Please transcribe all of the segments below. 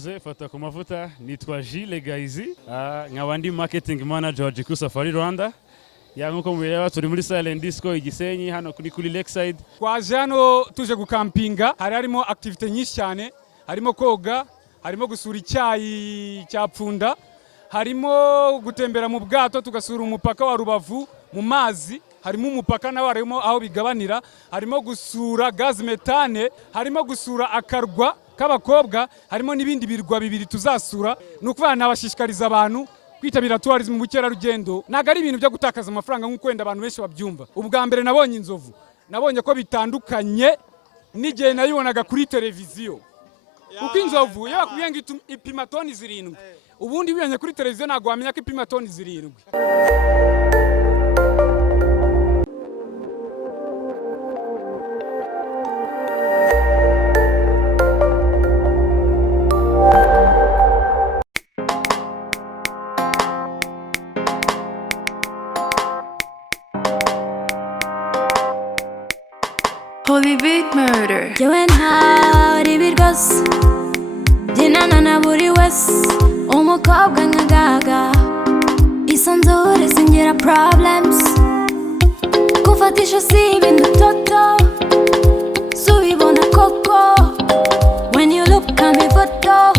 murakoze fata ku mavuta nitwa Gilles Gaizi nkaba ndi marketing manager wa Jiku Safari Rwanda nkuko mubireba turi muri Silent Disco Igisenyi hano kuri Lakeside. Twaje hano tuje gukampinga, harimo activity nyinshi cyane, harimo koga, harimo gusura icyayi cya Pfunda, harimo gutembera mu bwato tugasura umupaka wa Rubavu mu mazi, harimo umupaka nawo harimo aho bigabanira, harimo gusura gaz metane, harimo gusura akarwa k'abakobwa, harimo n'ibindi birwa bibiri tuzasura. Nukuvuga nabashishikariza abantu kwitabira tourism mu bukerarugendo. Naga ari ibintu byo gutakaza amafaranga nk'uko wenda abantu benshi babyumva. Ubwa mbere nabonye inzovu, nabonye ko bitandukanye n'igihe nayibonaga kuri televiziyo. Uko inzovu yakubwiye ngo ipima toni 7, ubundi bibonye kuri televiziyo ntago wamenya ko ipima toni 7. Holy Big Murder. You and how did it go? Dinana na buri wese umukobwa nkagaga isanzure singira problems kufatisha si ibintu toto subibona koko when you look at me photo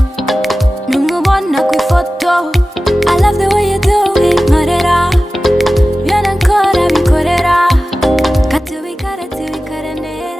numubona ku ifoto. I love the way you do it marera yana kora bikorera katubikare tubikare nera.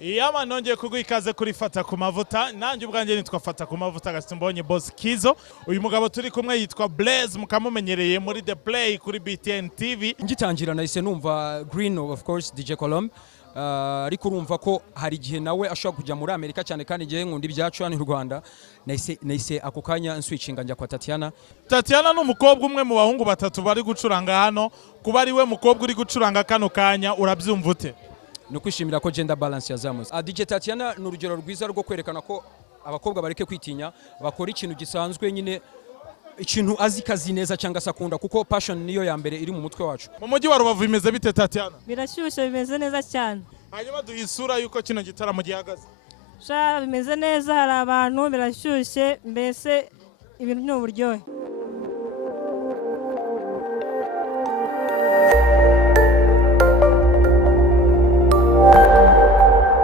Iyama nongeye kugwikaze kuri fata ku mavuta, nanjye ubwanjye nitwa fata ku mavuta Gasimbonye Boss Kizo. Uyu mugabo turi kumwe yitwa Blaze, mukamumenyereye muri The Play kuri BTN TV. Ngitangira nahise numva Green of course DJ Colombe, ariko urumva ko hari igihe nawe ashobora kujya muri Amerika cyane kandi igihe ngundi byacu hano mu Rwanda nahise ako kanya nswitchinga njya kwa Tatiana. Tatiana ni umukobwa umwe mu bahungu batatu bari gucuranga hano, kuba ari we mukobwa uri gucuranga kano kanya urabyumva ute? No kwishimira ko gender balance yazamutse. DJ Tatiana ni urugero rwiza rwo kwerekana ko abakobwa bareke kwitinya, bakora ikintu gisanzwe nyine ikintu azi kazi neza cyangwa sakunda, kuko passion niyo ya mbere iri mu mutwe wacu. Mu mujyi wa Rubavu bimeze bite Tatiana? Birashyushye, bimeze neza cyane. Hanyuma duhisura yuko kino gitaramo gihagaze. Bimeze neza, hari abantu, birashyushye, mbese ibintu ni uburyohe.